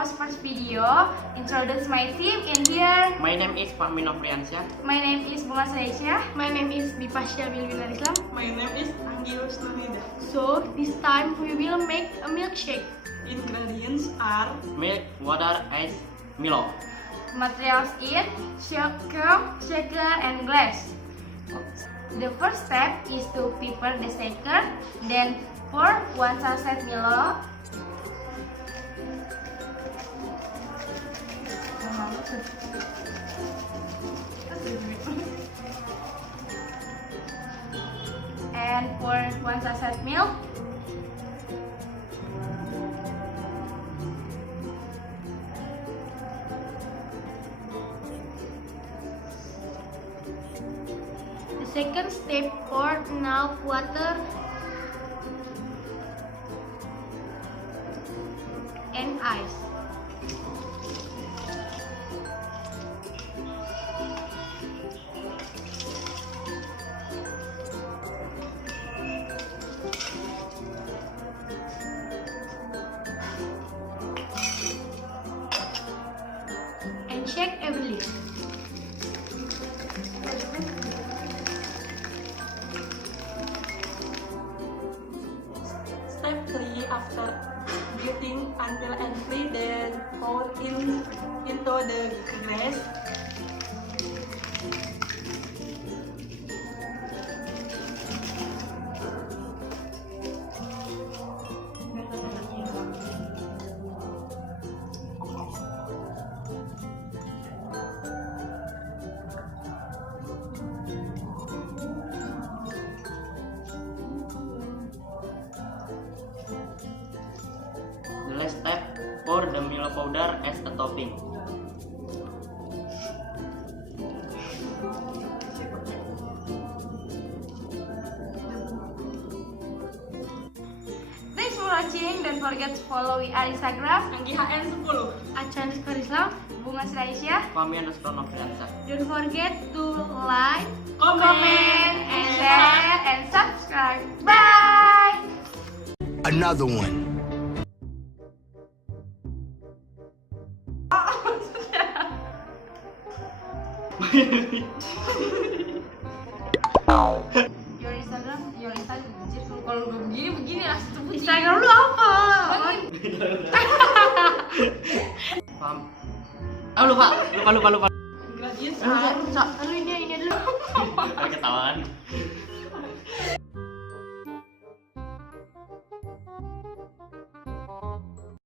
our first video. Introduce my team in here. My name is Pamino Priyansya. My name is Bunga Saisya. My name is Dipasya Bilbinar Islam. My name is Anggil Snurida. So this time we will make a milkshake. Ingredients are Milk, water, ice, Milo. Materials in sugar, and glass. The first step is to prepare the shaker. Then pour 1 sachet Milo. And pour 1 sachet milk. The second step, pour enough water and ice. And shake every lift. step 3. After beating until and free, then pour into the glass. The last step, pour the Milo powder as a topping. Thanks for watching. Don't forget to follow our Instagram. Anggi HN 10. Acan Islam. Bunga Saisya. Pami_Nofriansya. Don't forget to like, Comment and share and subscribe. Bye. Another one. Your Instagram. Anjir, kalau udah begini langsung sebut Instagram lu apa? Pam. Oh, lupa. Ingredients are Lalu ini dulu. Ketahuan.